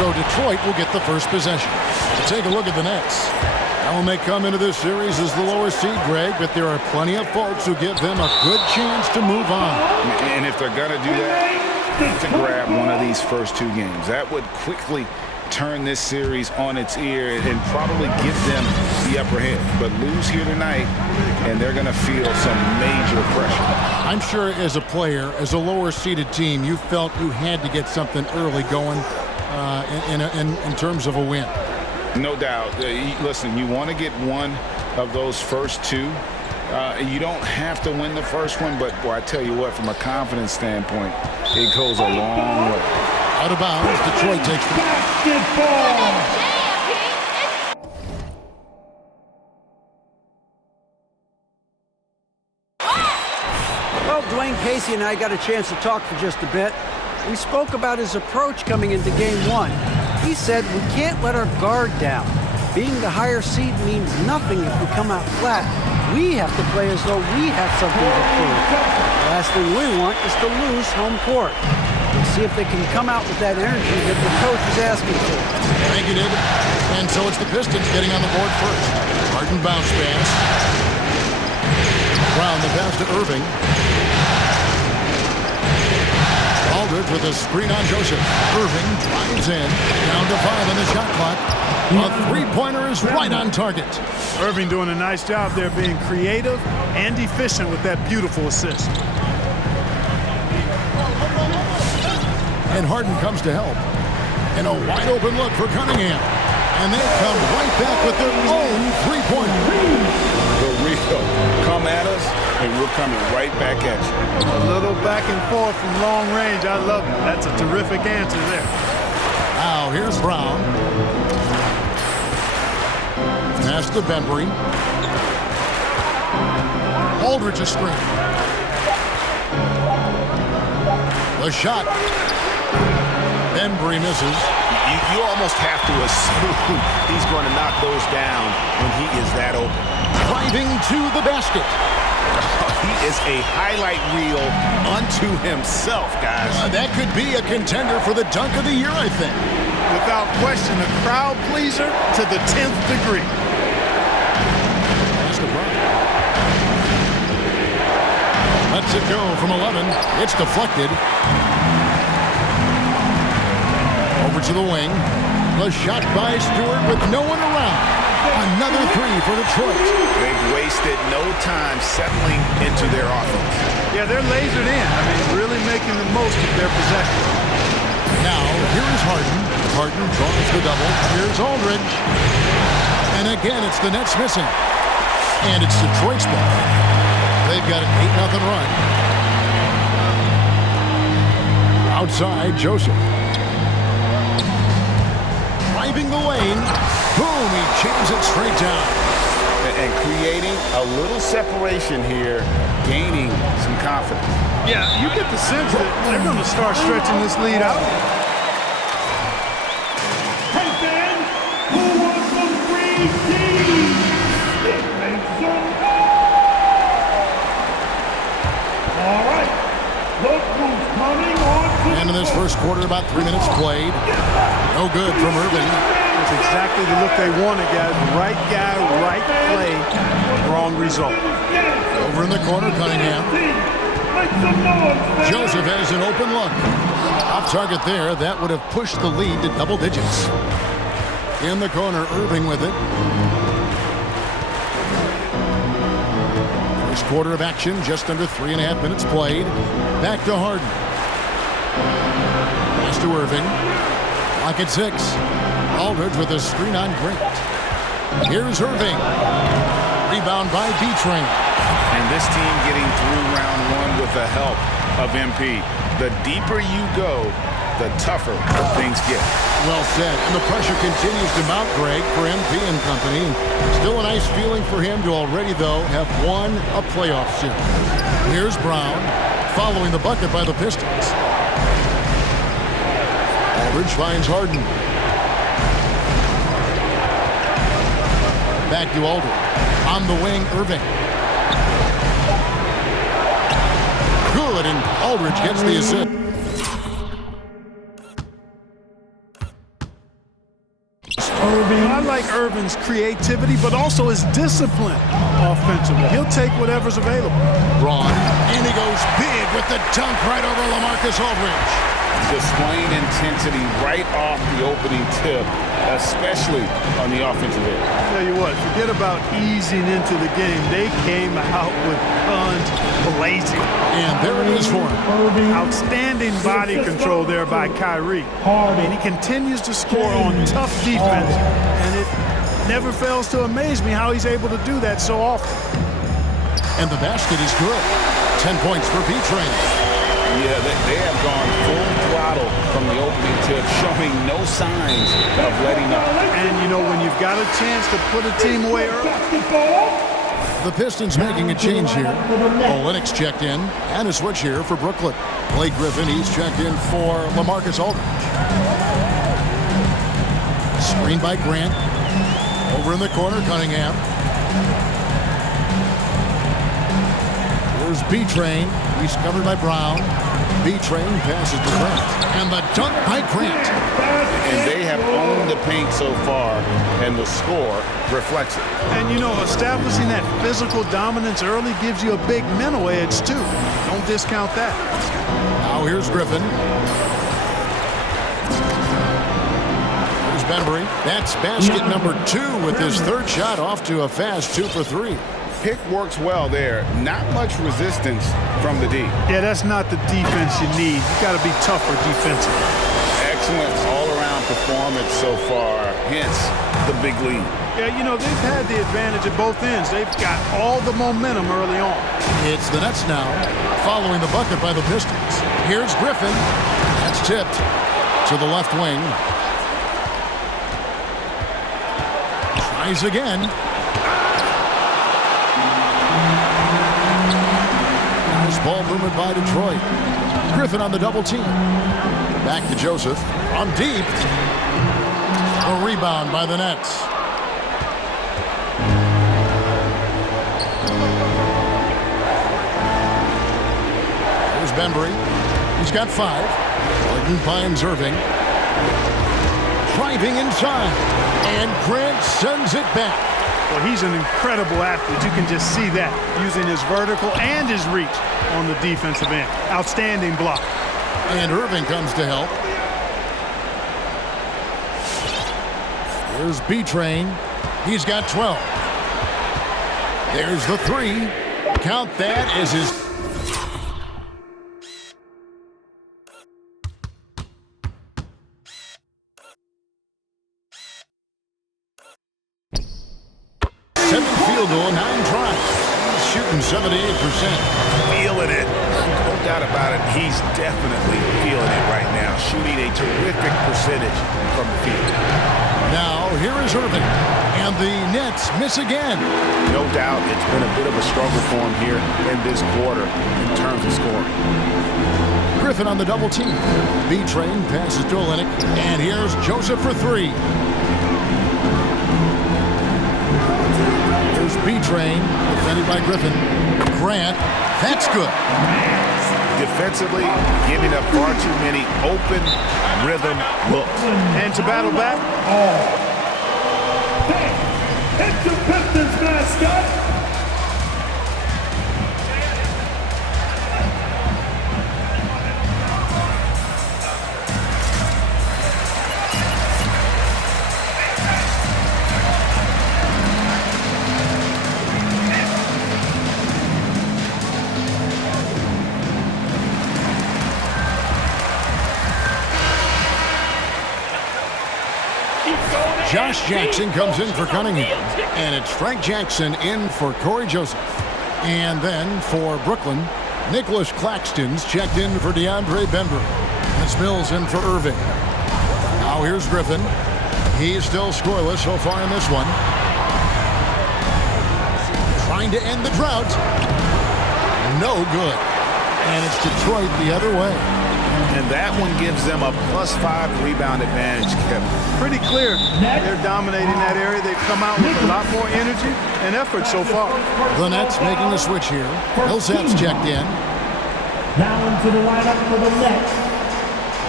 So Detroit will get the first possession. We'll take a look at the Nets. Now, when they come into this series as the lower seed, Greg, but there are plenty of folks who give them a good chance to move on. And if they're going to do that, to grab one of these first two games, that would quickly turn this series on its ear and probably give them the upper hand. But lose here tonight, and they're going to feel some major pressure. I'm sure as a player, as a lower-seeded team, you felt you had to get something early going in terms of a win. No doubt. Listen, you want to get one of those first two. You don't have to win the first one, but boy, I tell you what, from a confidence standpoint, it goes a long way. Out of bounds, Detroit takes the basketball. Well, Dwayne Casey and I got a chance to talk for just a bit. We spoke about his approach coming into Game 1. He said we can't let our guard down. Being the higher seed means nothing if we come out flat. We have to play as though we have something to prove. The last thing we want is to lose home court. We'll see if they can come out with that energy that the coach is asking for. Thank you, David. And so it's the Pistons getting on the board first. Harden bounce pass. Brown the pass to Irving. Aldridge with a screen on Joseph. Irving drives in. Down to 5 on the shot clock. A three-pointer is right on target. Irving doing a nice job there being creative and efficient with that beautiful assist. And Harden comes to help. And a wide-open look for Cunningham. And they come right back with their own three-pointer. For real. Come at us, and we're coming right back at you. A little back and forth from long range. I love it. That's a terrific answer there. Now, here's Brown. Pass to Bembry. Aldridge a screen. The shot. Bembry misses. You almost have to assume he's going to knock those down when he is that open. Driving to the basket. He is a highlight reel unto himself, guys. That could be a contender for the dunk of the year, I think. Without question, a crowd pleaser to the 10th degree. Lets it go from 11. It's deflected. Over to the wing. The shot by Stewart with no one around. Another three for Detroit. They've wasted no time settling into their offense. Yeah, they're lasered in. I mean, really making the most of their possession. Now, here is Harden. Harden draws the double. Here's Aldridge. And again, it's the Nets missing. And it's Detroit's ball. They've got an 8-0 run. Outside, Joseph. Driving the lane. Boom, he jams it straight down. And creating a little separation here, gaining some confidence. Yeah, you get the sense that they're going to start stretching this lead out. Hey, fans, who wants some free tea? It makes some All right, look who's coming on to And in this first quarter, about 3 minutes played. No good from Irving. That's exactly the look they wanted, guys. Right guy, right play, wrong result. Over in the corner, Cunningham. Joseph has an open look. Off target there. That would have pushed the lead to double digits. In the corner, Irving with it. First quarter of action, just under 3.5 minutes played. Back to Harden. Pass to Irving. Clock at 6. Aldridge with a screen on Grant. Here's Irving. Rebound by B-Train. And this team getting through round one with the help of MP. The deeper you go, the tougher things get. Well said. And the pressure continues to mount, Greg, for MP and company. Still a nice feeling for him to already, though, have won a playoff series. Here's Brown, following the bucket by the Pistons. Aldridge finds Harden. Back to Aldridge. On the wing, Irving. Good, and Aldridge gets the assist. like Irvin's creativity, but also his discipline offensively. He'll take whatever's available. Braun, and he goes big with the dunk right over LaMarcus Aldridge. Displaying intensity right off the opening tip, especially on the offensive end. I'll tell you what, forget about easing into the game. They came out with guns blazing. And there it is for him. Outstanding body control there by Kyrie. And he continues to score on tough defense, and it never fails to amaze me how he's able to do that so often. And the basket is good. 10 points for B-Train. Yeah, they have gone full throttle from the opening tip, showing no signs of letting up. And, you know, when you've got a chance to put a team away early. The Pistons making a change here. Olynyk's checked in, and a switch here for Brooklyn. Blake Griffin, he's checked in for LaMarcus Aldridge. Screen by Grant. Over in the corner, Cunningham. Here's B-Train. He's covered by Brown. B-Train passes to Grant. And the dunk by Grant. And they have owned the paint so far, and the score reflects it. And, you know, establishing that physical dominance early gives you a big mental edge, too. Don't discount that. Now here's Griffin. Here's Bembry. That's basket number 2 with his third shot off to a fast 2 for 3. Pick works well there. Not much resistance from the D. Yeah, that's not the defense you need. You got to be tougher defensively. Excellent all-around performance so far, hence the big lead. Yeah, you know, they've had the advantage at both ends. They've got all the momentum early on. It's the Nets now, following the bucket by the Pistons. Here's Griffin. That's tipped to the left wing. Tries again. Nice ball movement by Detroit. Griffin on the double team. Back to Joseph. On deep. A rebound by the Nets. Here's Bembry. He's got 5. Gordon finds Irving. Driving inside. And Grant sends it back. Well, he's an incredible athlete. You can just see that, using his vertical and his reach on the defensive end. Outstanding block. And Irving comes to help. Here's B-Train. He's got 12. There's the 3. Count that as his... field goal, 9 tries. He's shooting 78%. Feeling it. No doubt about it. He's definitely feeling it right now. Shooting a terrific percentage from the field. Now, here is Irving. And the Nets miss again. No doubt it's been a bit of a struggle for him here in this quarter in terms of scoring. Griffin on the double team. B-Train passes to Olynyk. And here's Joseph for 3. Here's B-Train, defended by Griffin. Grant, that's good. Defensively, giving up far too many open rhythm looks. And to battle back. Hey, it's the Pistons mascot. Josh Jackson comes in for Cunningham. And it's Frank Jackson in for Corey Joseph. And then for Brooklyn, Nicholas Claxton's checked in for DeAndre Bembry. That's Mills in for Irving. Now here's Griffin. He's still scoreless so far in this one. Trying to end the drought. No good. And it's Detroit the other way. And that one gives them a +5 rebound advantage, Kevin. Pretty clear. They're dominating that area. They've come out with a lot more energy and effort so far. The Nets making a switch here. Millsap's checked in. Now into the lineup for the Nets,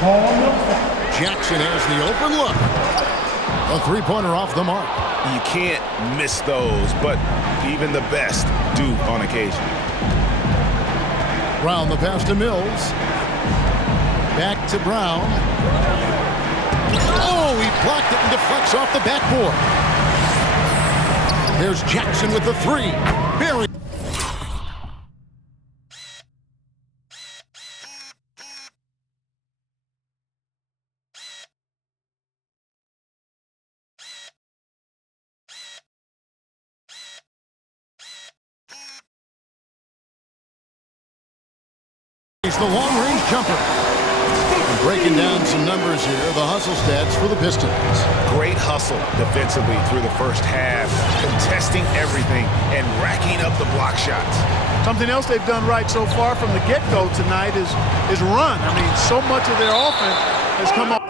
Paul Millsap. Jackson has the open look. A three-pointer off the mark. You can't miss those, but even the best do on occasion. Brown the pass to Mills. Back to Brown. Oh, he blocked it and deflects off the backboard. There's Jackson with the three. Barry. He's the long-range jumper. And breaking down some numbers here, the hustle stats for the Pistons. Great hustle defensively through the first half, contesting everything and racking up the block shots. Something else they've done right so far from the get-go tonight is run. I mean, so much of their offense has come off.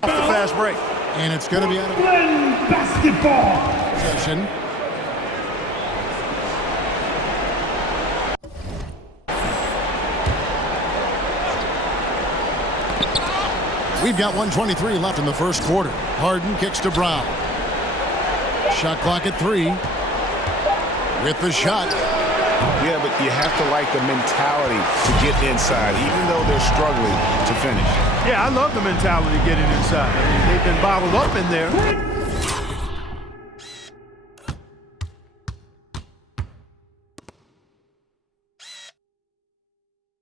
Off the fast break. And it's going to be out of Basketball. possession. We've got 1:23 left in the first quarter. Harden kicks to Brown. Shot clock at 3. With the shot. Yeah, but you have to like the mentality to get inside, even though they're struggling to finish. Yeah, I love the mentality getting inside. I mean, they've been bottled up in there.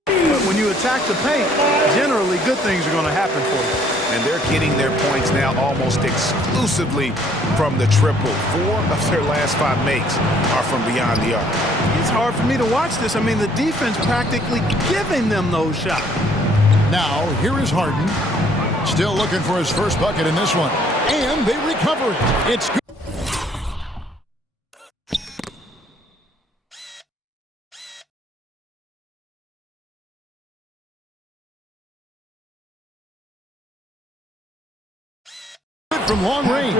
But when you attack the paint, generally good things are going to happen for you. And they're getting their points now almost exclusively from the triple. 4 of their last 5 makes are from beyond the arc. It's hard for me to watch this. I mean, the defense practically giving them those shots. Now, here is Harden. Still looking for his first bucket in this one. And they recover it. It's good. From long range.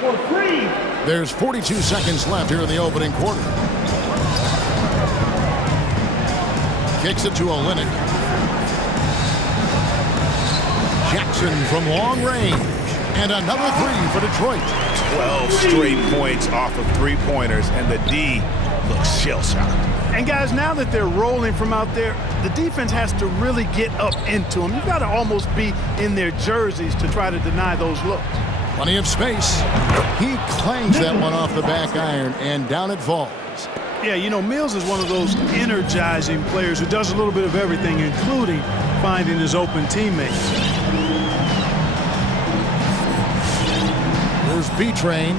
For 3. There's 42 seconds left here in the opening quarter. Kicks it to Olynyk. Jackson from long range. And another 3 for Detroit. 12 straight points off of 3-pointers, and the D looks shell-shocked. And guys, now that they're rolling from out there, the defense has to really get up into them. You've got to almost be in their jerseys to try to deny those looks. Plenty of space. He clangs that one off the back iron, and down it falls. Yeah, you know, Mills is one of those energizing players who does a little bit of everything, including finding his open teammates. There's B-Train.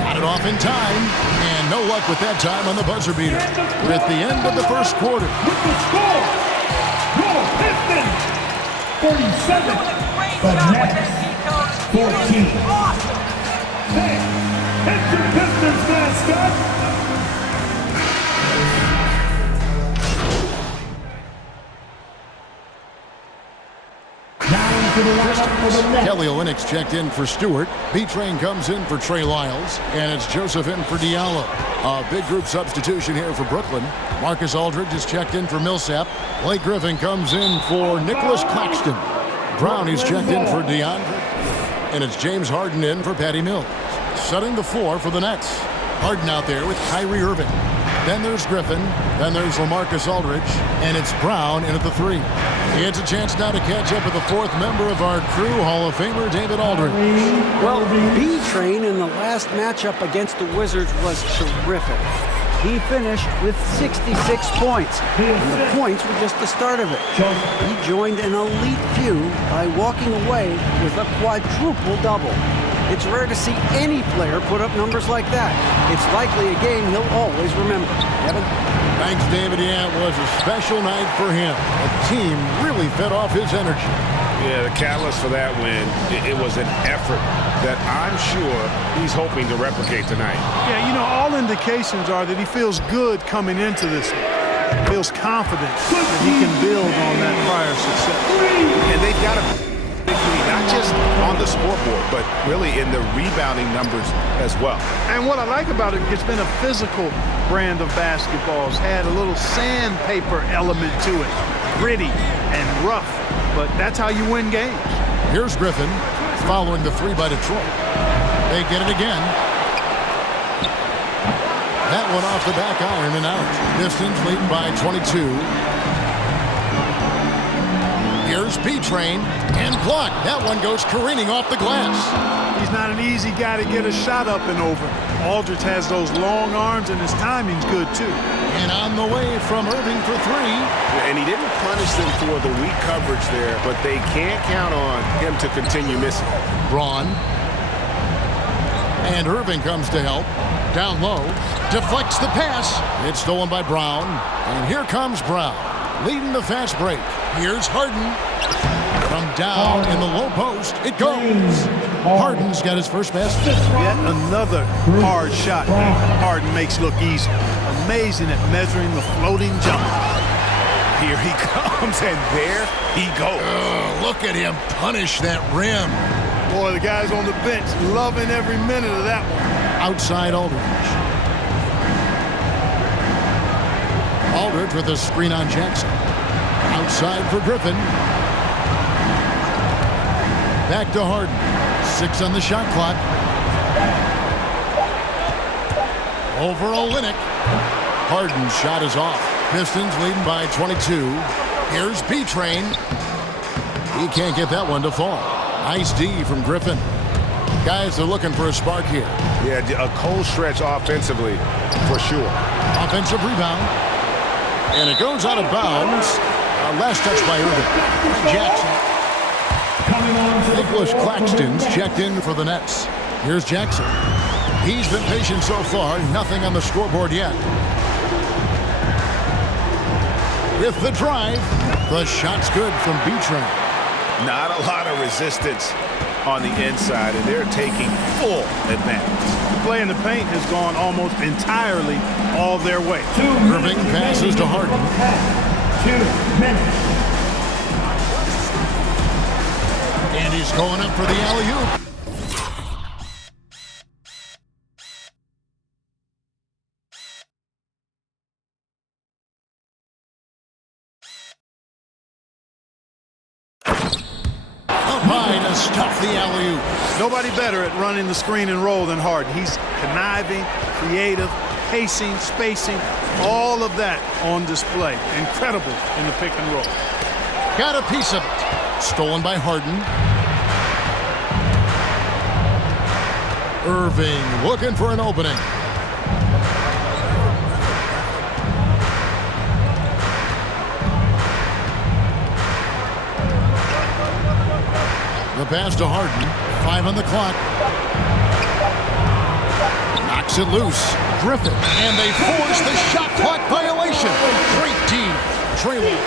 Got it off in time, and no luck with that time on the buzzer beater. We're at the end of the first quarter. With the score, your Pistons 37, the Nets 14. Hey, it's your Pistons mascot. Kelly Olynyk's checked in for Stewart. B-Train comes in for Trey Lyles. And it's Joseph in for Diallo. A big group substitution here for Brooklyn. Marcus Aldridge is checked in for Millsap. Blake Griffin comes in for Nicholas Claxton. Brown is checked in for DeAndre. And it's James Harden in for Patty Mills. Setting the floor for the Nets. Harden out there with Kyrie Irving. Then there's Griffin. Then there's LaMarcus Aldridge. And it's Brown in at the 3. It's a chance now to catch up with the 4th member of our crew, Hall of Famer David Aldridge. Well, B-Train in the last matchup against the Wizards was terrific. He finished with 66 points, and the points were just the start of it. He joined an elite few by walking away with a quadruple double. It's rare to see any player put up numbers like that. It's likely a game he'll always remember. Kevin? Thanks, David. Yeah, it was a special night for him. The team really fed off his energy. Yeah, the catalyst for that win, it was an effort that I'm sure he's hoping to replicate tonight. Yeah, you know, all indications are that he feels good coming into this. Feels confident that he can build on that prior success. And they've got to Not just on the scoreboard, but really in the rebounding numbers as well. And what I like about it, it's been a physical brand of basketball. It's had a little sandpaper element to it. Gritty and rough, but that's how you win games. Here's Griffin following the three by Detroit. They get it again. That one off the back iron and out. Pistons lead by 22. Here's B-Train and blocked. That one goes careening off the glass. He's not an easy guy to get a shot up and over. Aldridge has those long arms and his timing's good too. And on the way from Irving for three. And he didn't punish them for the weak coverage there, but they can't count on him to continue missing. Braun. And Irving comes to help. Down low. Deflects the pass. It's stolen by Brown. And here comes Brown, leading the fast break. Here's Harden. From down in the low post, it goes. Harden's got his first basket. Yet another hard shot Harden makes look easy. Amazing at measuring the floating jump. Here he comes, and there he goes. Look at him punish that rim. Boy, the guys on the bench loving every minute of that one. Outside Aldridge. Aldridge with a screen on Jackson. Outside for Griffin. Back to Harden. 6 on the shot clock. Over Olynyk. Harden's shot is off. Pistons leading by 22. Here's B-Train. He can't get that one to fall. Nice D from Griffin. Guys are looking for a spark here. Yeah, a cold stretch offensively for sure. Offensive rebound. And it goes out of bounds. Last touch by Irving. Jackson. Nicholas Claxton's checked in for the Nets. Here's Jackson. He's been patient so far. Nothing on the scoreboard yet. With the drive, the shot's good from B-Train. Not a lot of resistance on the inside, and they're taking full advantage. The play in the paint has gone almost entirely all their way. Irving passes to Harden. 2 minutes. And he's going up for the alley-oop. Up high to stuff the alley-oop. Nobody better at running the screen and roll than Harden. He's conniving, creative, pacing, spacing, all of that on display. Incredible in the pick and roll. Got a piece of it. Stolen by Harden. Irving looking for an opening. The pass to Harden. 5 on the clock. Knocks it loose. Griffin. And they force the shot clock violation. Great D. Trailing.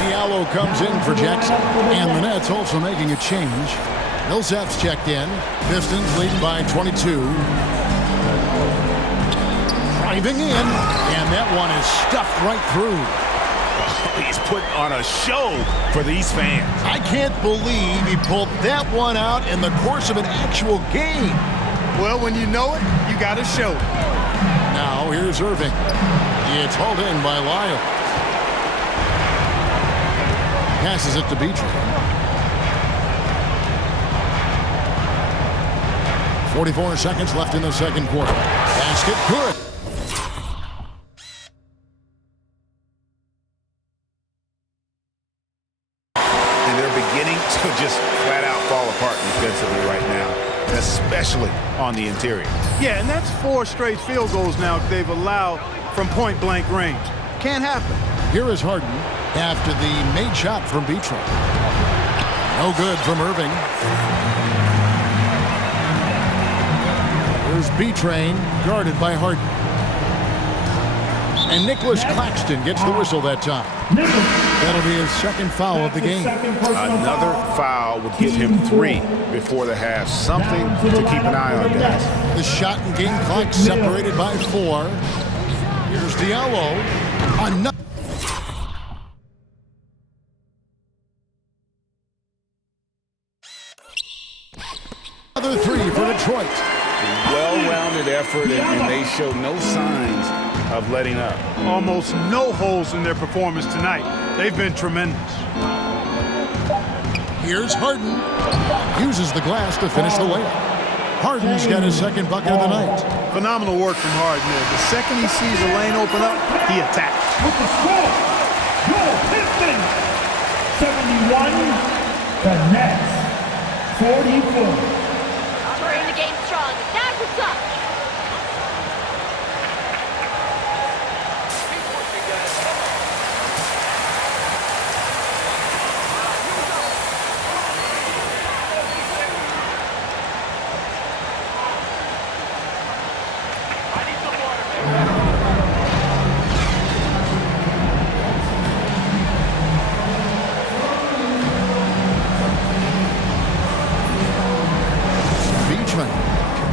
Diallo comes in for Jackson. And the Nets also making a change. Millsap's checked in. Pistons leading by 22. Driving in. And that one is stuffed right through. He's putting on a show for these fans. I can't believe he pulled that one out in the course of an actual game. Well, when you know it, you got to show it. Now here's Irving. It's hauled in by Lyle. Passes it to B-Train. 44 seconds left in the second quarter. Basket good. And they're beginning to just flat out fall apart defensively right now, especially on the interior. Yeah, and that's 4 straight field goals now they've allowed from point-blank range. Can't happen. Here is Harden after the made shot from B-Train. No good from Irving. Here's B-Train guarded by Harden. And Nicholas Claxton gets the whistle that time. That'll be his second foul of the game. Another foul would give him 3 before the half. Something to keep an eye on, guys. The shot and game clock separated by 4. Here's Diallo. Another. Detroit. Well-rounded effort, and they show no signs of letting up. Almost no holes in their performance tonight. They've been tremendous. Here's Harden. Uses the glass to finish the layup. Harden's got his second bucket of the night. Phenomenal work from Harden there. The second he sees a lane open up, he attacks. With the score, your Pistons 71, the Nets 44. Operating the game strong. That's what's up.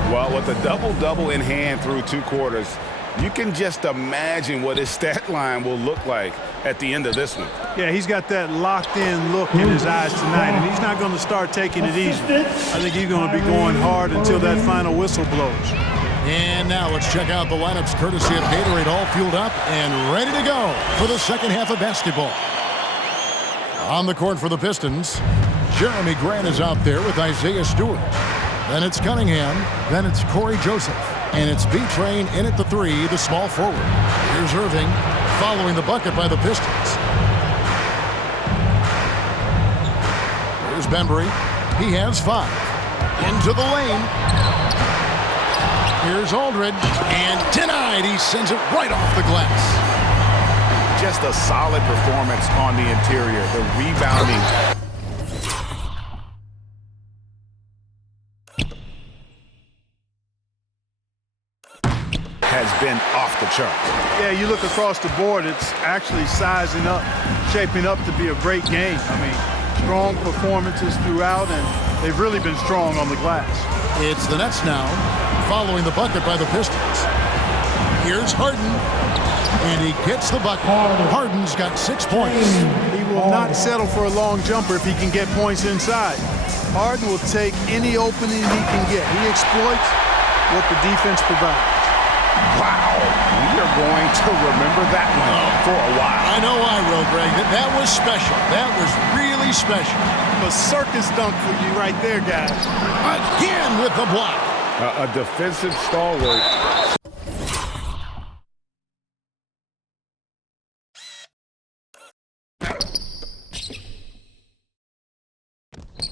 Well, with a double-double in hand through 2 quarters, you can just imagine what his stat line will look like at the end of this one. Yeah, he's got that locked-in look in his eyes tonight, and he's not going to start taking it easy. I think he's going to be going hard until that final whistle blows. And now let's check out the lineups courtesy of Gatorade, all fueled up and ready to go for the second half of basketball. On the court for the Pistons, Jeremy Grant is out there with Isaiah Stewart. Then it's Cunningham. Then it's Corey Joseph. And it's B-Train in at the 3, the small forward. Here's Irving following the bucket by the Pistons. Here's Bembry. He has 5. Into the lane. Here's Aldridge. And denied. He sends it right off the glass. Just a solid performance on the interior. The rebounding has been off the charts. Yeah, you look across the board, it's actually sizing up, shaping up to be a great game. I mean, strong performances throughout, and they've really been strong on the glass. It's the Nets now, following the bucket by the Pistons. Here's Harden, and he gets the bucket. Harden's got 6 points. He will not settle for a long jumper if he can get points inside. Harden will take any opening he can get. He exploits what the defense provides. Wow, we are going to remember that one for a while. I know I will, Greg. That was special. That was really special. A circus dunk for you right there, guys. Again with the block. A defensive stalwart.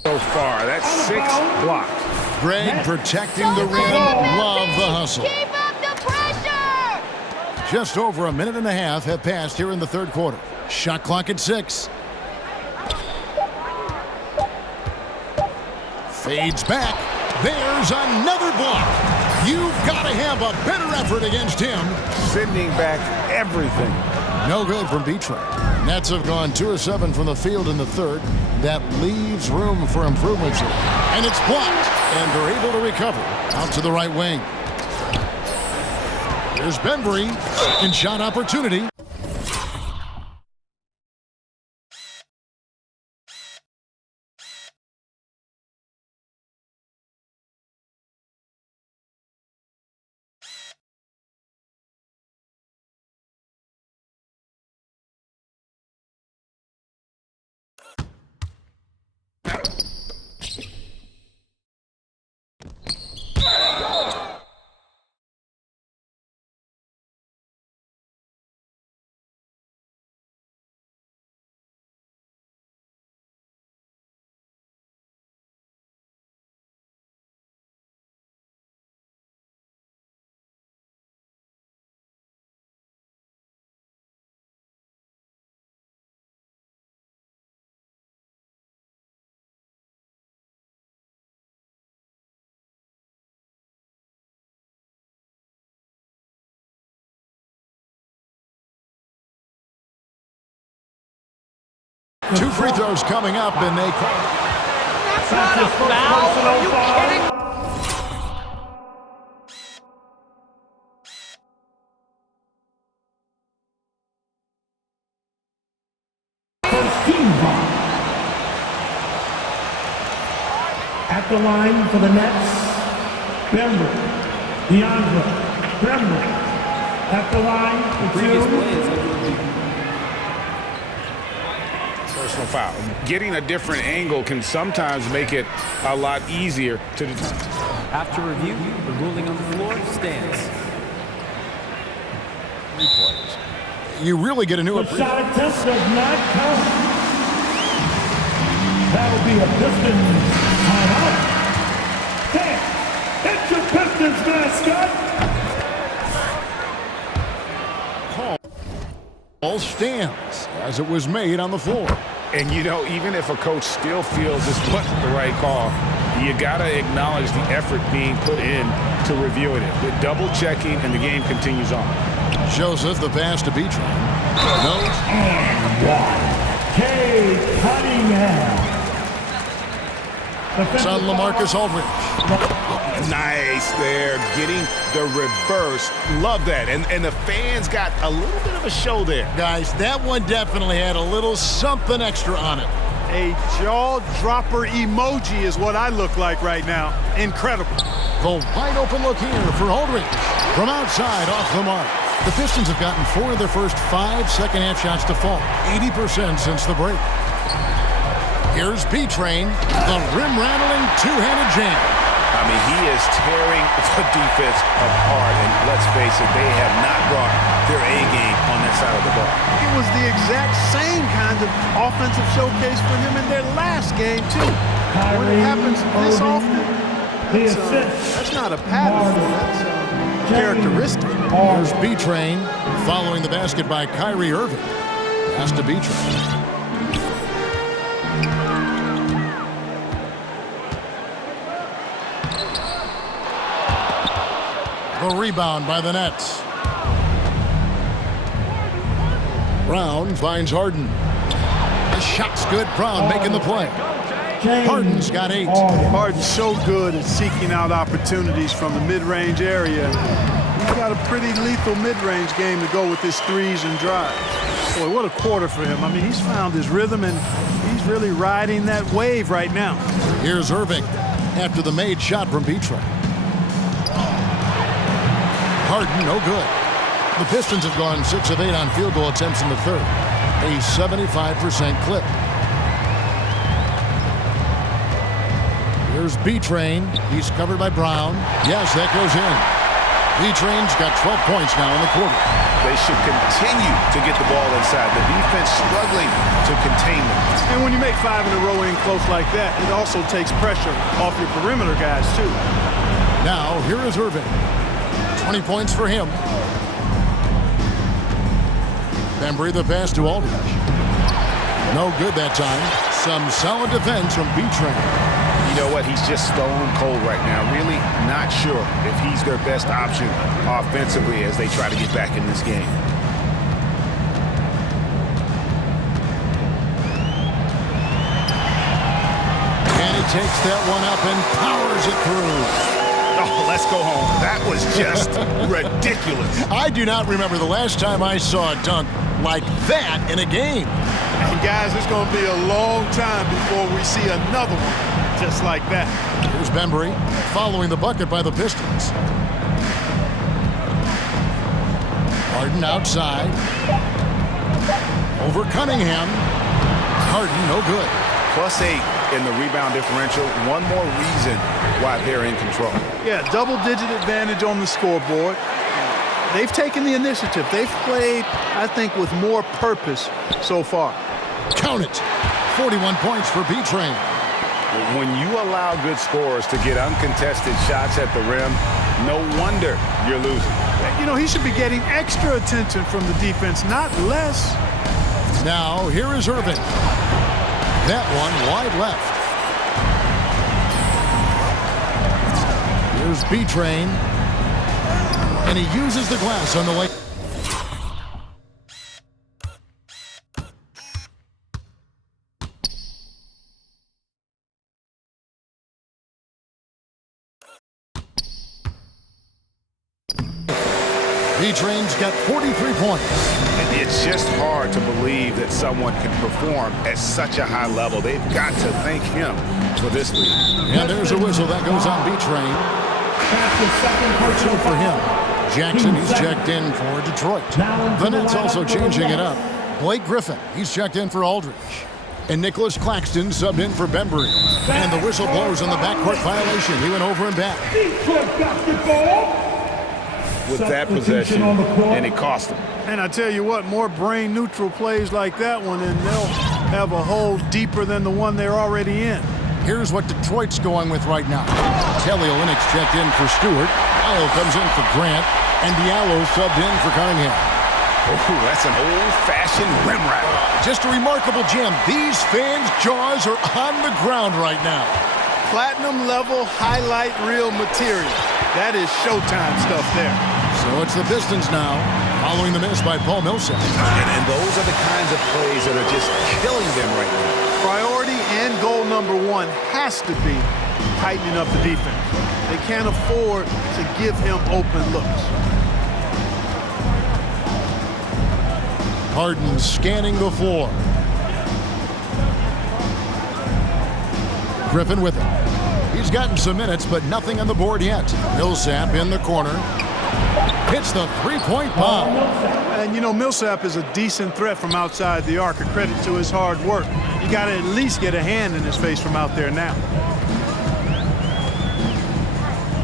So far, that's 6 blocks. Greg protecting the rim. Love the hustle. Keep up the pressure! Just over a minute and a half have passed here in the third quarter. Shot clock at 6. Fades back. There's another block. You've got to have a better effort against him. Sending back everything. No good from B-Train. Nets have gone 2 of 7 from the field in the third. That leaves room for improvements here. And it's blocked. And they're able to recover out to the right wing. Here's Bembry. Second shot opportunity. Two free throws coming up, and they call. That's not a foul. Are you kidding? At the line for the Nets, Bembry. Bembry. At the line for two. Personal foul. Getting a different angle can sometimes make it a lot easier to determine. After review, the ruling on the floor stands. Replays. You really get a new The appreciation. shot attempt does not count. That'll be a Pistons timeout. Hey, it's your Pistons mascot. Ball stands as it was made on the floor. And you know, even if a coach still feels this wasn't the right call, you gotta acknowledge the effort being put in to reviewing it. The double checking, and the game continues on. Joseph, the pass to Beatrice. No. And Cade Cunningham. Son LaMarcus Aldridge. Nice there, getting the reverse. Love that. And the fans got a little bit of a show there. Guys, that one definitely had a little something extra on it. A jaw-dropper emoji is what I look like right now. Incredible. The wide open look here for Aldridge. From outside, off the mark. The Pistons have gotten 4 of their first 5 second-half shots to fall. 80% since the break. Here's B-Train, the rim-rattling two-handed jam. I mean, he is tearing the defense apart, and let's face it, they have not brought their A game on that side of the ball. It was the exact same kind of offensive showcase for him in their last game, too. When it happens this often, that's not a pattern. That's characteristic. Here's B-Train, following the basket by Kyrie Irving. Pass to B-Train. The rebound by the Nets. Brown finds Harden. The shot's good. Brown making the play. Harden's got 8. Harden's so good at seeking out opportunities from the mid-range area. He's got a pretty lethal mid-range game to go with his threes and drives. Boy, what a quarter for him. I mean, he's found his rhythm, and he's really riding that wave right now. Here's Irving after the made shot from Beatrice. Harden, no good. The Pistons have gone 6 of 8 on field goal attempts in the third. A 75% clip. Here's B-Train. He's covered by Brown. Yes, that goes in. B-Train's got 12 points now in the quarter. They should continue to get the ball inside. The defense struggling to contain them. And when you make 5 in a row in close like that, it also takes pressure off your perimeter guys, too. Now, here is Irving. 20 points for him. Bembry the pass to Aldridge. No good that time. Some solid defense from B-Train. You know what? He's just stone cold right now. Really not sure if he's their best option offensively as they try to get back in this game. And he takes that one up and powers it through. Oh, let's go home. That was just ridiculous. I do not remember the last time I saw a dunk like that in a game. And guys, it's going to be a long time before we see another one just like that. Here's Bembry following the bucket by the Pistons. Harden outside. Over Cunningham. Harden, no good. +8 in the rebound differential. One more reason why they're in control. Yeah, double-digit advantage on the scoreboard. They've taken the initiative. They've played, I think, with more purpose so far. Count it. 41 points for B-Train. When you allow good scorers to get uncontested shots at the rim, no wonder you're losing. You know, he should be getting extra attention from the defense, not less. Now, here is Irving. That one wide left. Here's B-Train. And he uses the glass on the lane. B-Train's got 43 points. And it's just hard to believe that someone can perform at such a high level. They've got to thank him for this lead. And there's a whistle that goes on B-Train. That's the second Two personal for him. foul. Jackson, he's checked in for Detroit. The Nets also changing it up. Blake Griffin, he's checked in for Aldridge. And Nicholas Claxton subbed in for Bembry. And the whistle blows on the backcourt violation. He went over and back. Detroit basketball. With that possession, and it cost them. And I tell you what, more brain-neutral plays like that one, and they'll have a hole deeper than the one they're already in. Here's what Detroit's going with right now. Kelly Olynyk's checked in for Stewart. Kyle comes in for Grant. And Diallo subbed in for Cunningham. Oh, that's an old-fashioned rim rattler. Just a remarkable jam. These fans' jaws are on the ground right now. Platinum-level highlight reel material. That is Showtime stuff there. So it's the Pistons now, following the miss by Paul Millsap. And those are the kinds of plays that are just killing them right now. Priority and goal number one has to be tightening up the defense. They can't afford to give him open looks. Harden scanning the floor. Griffin with it. He's gotten some minutes, but nothing on the board yet. Millsap in the corner. Hits the three-point bomb. And, you know, Millsap is a decent threat from outside the arc, a credit to his hard work. You got to at least get a hand in his face from out there now.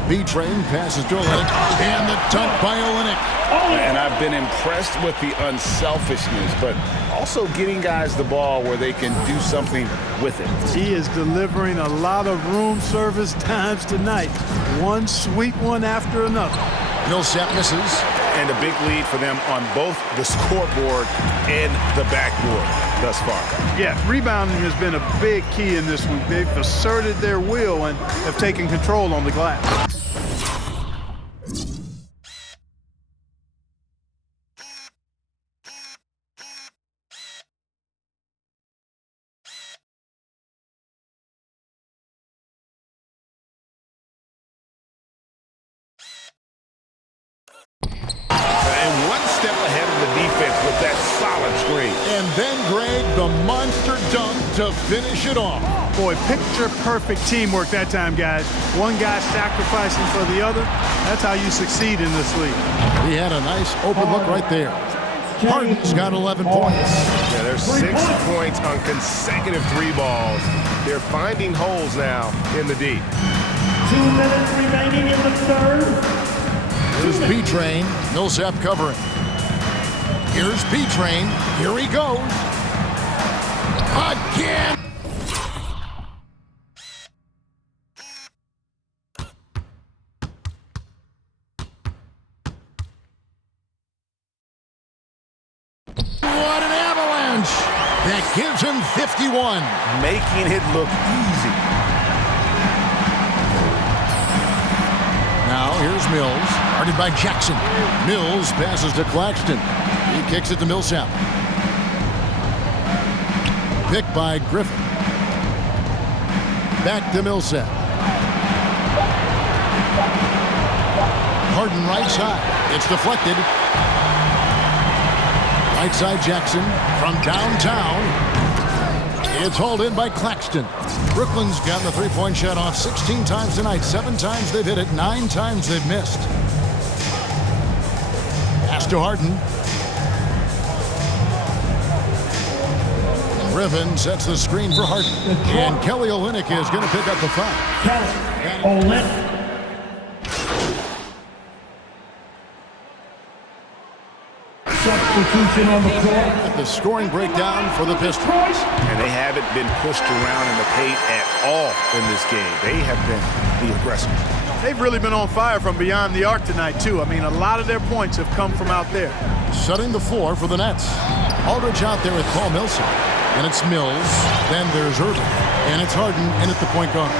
B-Train passes to Olynyk, and the dunk by Olynyk. And I've been impressed with the unselfishness, but also getting guys the ball where they can do something with it. He is delivering a lot of room service times tonight. One sweet one after another. Millsap misses. And a big lead for them on both the scoreboard and the backboard thus far. Yeah, rebounding has been a big key in this week. They've asserted their will and have taken control on the glass. And one step ahead of the defense with that solid screen. And then Greg, the monster dunk to finish it off. Boy, picture-perfect teamwork that time, guys. One guy sacrificing for the other. That's how you succeed in this league. He had a nice open look right there. Harden's got 11 points. Yeah, there's 6 points on consecutive 3 balls. They're finding holes now in the D. 2 minutes remaining in the third. Here's B-Train. Millsap covering. Here's B-Train. Here he goes. Again. What an avalanche. That gives him 51. Making it look easy. Now here's Mills, guarded by Jackson. Mills passes to Claxton. He kicks it to Millsap. Picked by Griffin. Back to Millsap. Harden right side. It's deflected. Right side Jackson from downtown. It's hauled in by Claxton. Brooklyn's gotten the three-point shot off 16 times tonight. 7 times they've hit it, 9 times they've missed. Pass to Harden. Griffin sets the screen for Harden. And Kelly Olynyk is going to pick up the foul. Kelly Olynyk. Substitution on the court. The scoring breakdown for the Pistons. And they haven't been pushed around in the paint at all in this game. They have been the aggressors. They've really been on fire from beyond the arc tonight, too. I mean, a lot of their points have come from out there. Setting the floor for the Nets. Aldridge out there with Paul Millsap. And it's Mills. Then there's Irving. And it's Harden in at the point guard.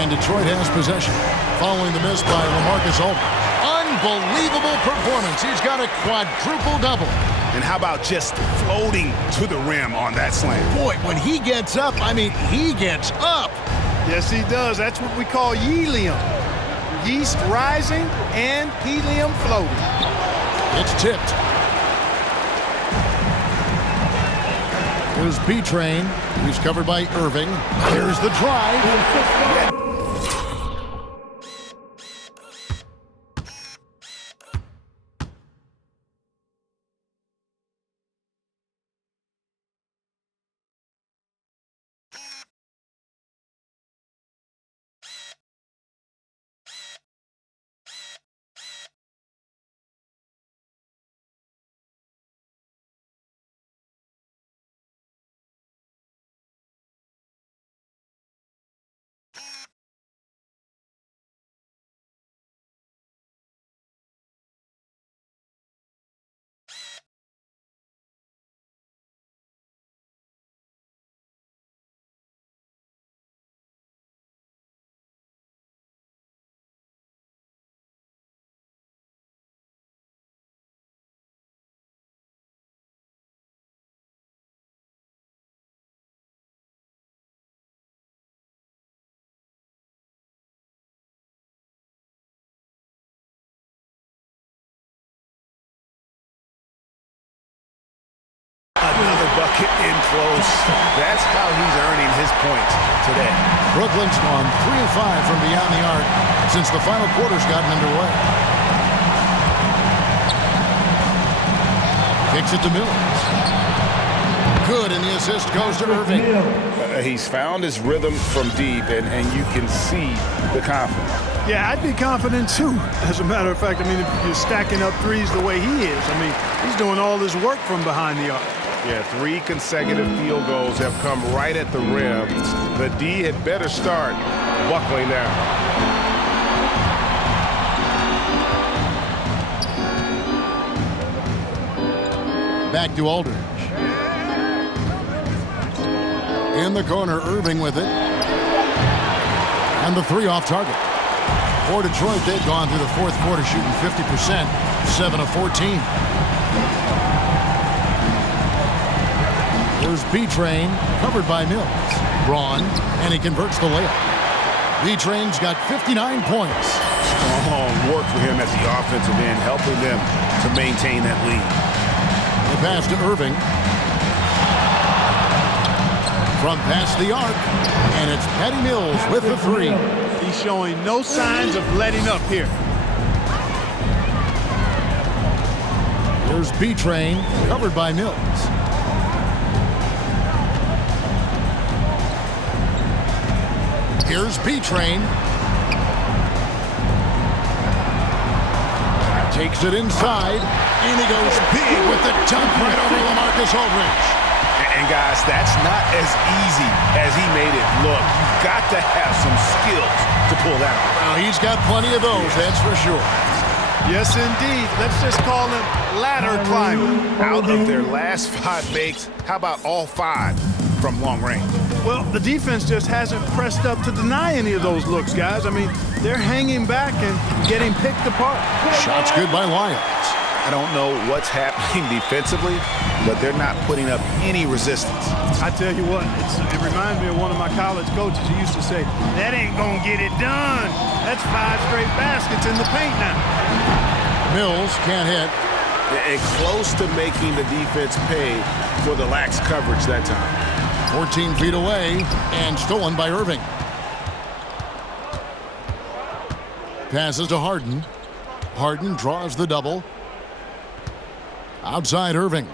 And Detroit has possession. Following the miss by LaMarcus Aldridge. Unbelievable performance. He's got a quadruple-double. And how about just floating to the rim on that slam? Boy, when he gets up, I mean, he gets up. Yes, he does. That's what we call helium. Yeast rising and helium floating. It's tipped. Here's B-Train. He's covered by Irving. Here's the drive. bucket in close. That's how he's earning his points today. Brooklyn's gone 3 of 5 from beyond the arc since the final quarter's gotten underway. Kicks it to Mills. Good, and the assist goes to Irving. He's found his rhythm from deep, and you can see the confidence. Yeah, I'd be confident too. As a matter of fact, I mean, if you're stacking up threes the way he is, I mean, he's doing all this work from behind the arc. Yeah, 3 consecutive field goals have come right at the rim. The D had better start buckling down. Back to Aldridge. In the corner, Irving with it. And the 3 off target. For Detroit, they've gone through the fourth quarter shooting 50%, 7 of 14. Here's B-Train, covered by Mills. Braun, and he converts the layup. B-Train's got 59 points. Strong work for him at the offensive end, helping them to maintain that lead. The pass to Irving. From past the arc, and it's Patty Mills with the 3. He's showing no signs of letting up here. Here's B-Train, covered by Mills. Here's B-Train. Takes it inside, and he goes big with the dunk right over LaMarcus Aldridge. And guys, that's not as easy as he made it look. You've got to have some skills to pull that off. Well, he's got plenty of those, that's for sure. Yes, indeed. Let's just call him ladder climber. Out of their last 5 makes, how about all 5 from long range? Well, the defense just hasn't pressed up to deny any of those looks, guys. I mean, they're hanging back and getting picked apart. Shots good by Lyons. I don't know what's happening defensively, but they're not putting up any resistance. I tell you what, it reminds me of one of my college coaches who used to say, that ain't gonna get it done. That's 5 straight baskets in the paint now. Mills can't hit. And close to making the defense pay for the lax coverage that time. 14 feet away and stolen by Irving. Passes to Harden. Harden draws the double. Outside Irving.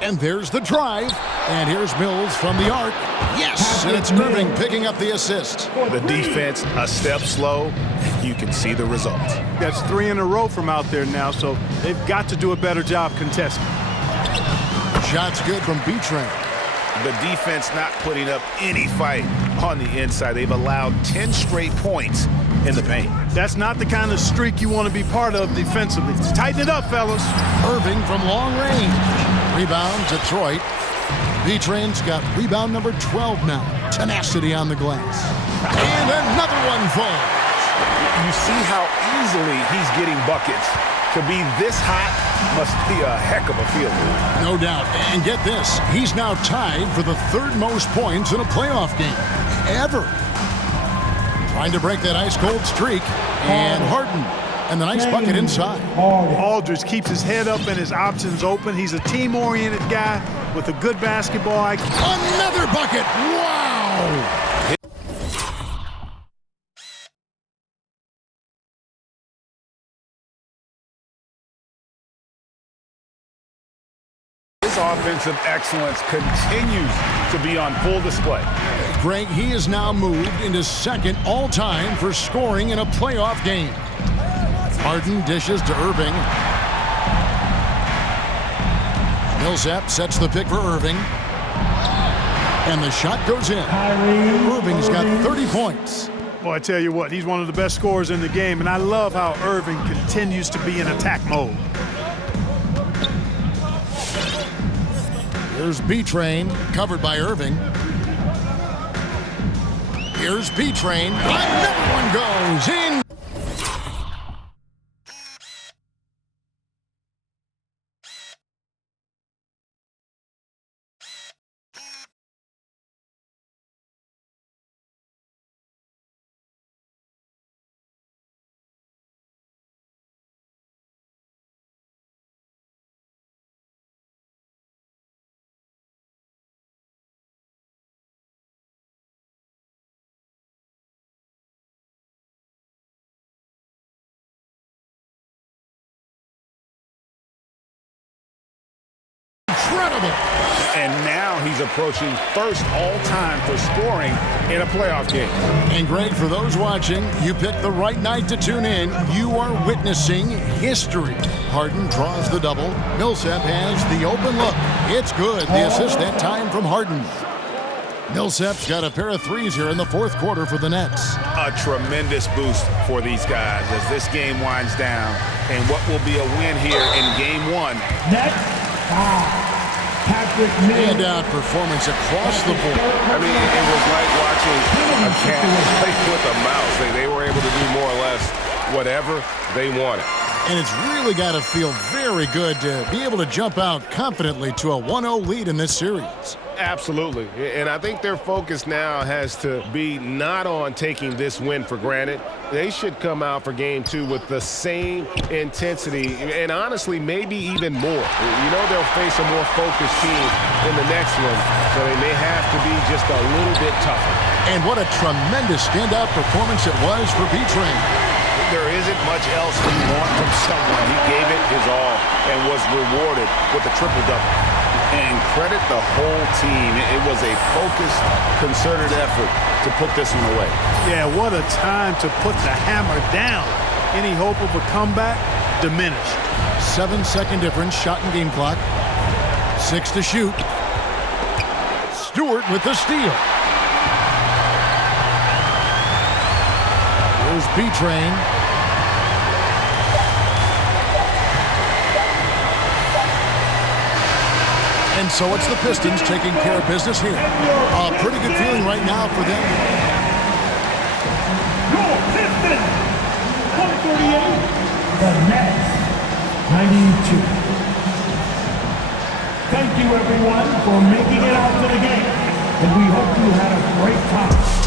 And there's the drive. And here's Mills from the arc. Yes! And it's Irving picking up the assist. The defense a step slow. You can see the results. That's 3 in a row from out there now, so they've got to do a better job contesting. Shots good from B-Train. The defense not putting up any fight on the inside. They've allowed 10 straight points in the paint. That's not the kind of streak you want to be part of defensively. Tighten it up, fellas. Irving from long range. Rebound, Detroit. B-Train's got rebound number 12 now. Tenacity on the glass. And another one falls. You see how easily he's getting buckets. To be this hot must be a heck of a feeling. No doubt. And get this, he's now tied for the 3rd most points in a playoff game ever. Trying to break that ice-cold streak. And Harden. And the nice bucket inside. Aldridge keeps his head up and his options open. He's a team-oriented guy with a good basketball IQ. Another bucket. Wow. His offensive excellence continues to be on full display. Greg, he is now moved into 2nd all-time for scoring in a playoff game. Harden dishes to Irving. Millsap sets the pick for Irving. And the shot goes in. Irving's got 30 points. Boy, I tell you what, he's one of the best scorers in the game, and I love how Irving continues to be in attack mode. Here's B-Train, covered by Irving. Here's B-Train. Another one goes in. incredible. And now he's approaching first all-time for scoring in a playoff game. And Greg, for those watching, you picked the right night to tune in. You are witnessing history. Harden draws the double. Millsap has the open look. It's good. The assist that time from Harden. Millsap's got a pair of threes here in the fourth quarter for the Nets. A tremendous boost for these guys as this game winds down. And what will be a win here in game one. Next, Patrick Mills. Standout performance across the board. I mean, it was like watching a cat play with a mouse. They were able to do more or less whatever they wanted. And it's really got to feel very good to be able to jump out confidently to a 1-0 lead in this series. Absolutely. And I think their focus now has to be not on taking this win for granted. They should come out for game two with the same intensity and honestly maybe even more. You know they'll face a more focused team in the next one, so they may have to be just a little bit tougher. And what a tremendous standout performance it was for B-Train. There isn't much else you want from someone. He gave it his all and was rewarded with a triple-double. And credit the whole team. It was a focused, concerted effort to put this one away. Yeah, what a time to put the hammer down. Any hope of a comeback? Diminished. 7-second difference, shot and game clock. 6 to shoot. Stewart with the steal. Here's B-Train. And so it's the Pistons taking care of business here. A pretty good feeling right now for them. Your Pistons, 138. The Nets, 92. Thank you, everyone, for making it out to the game. And we hope you had a great time.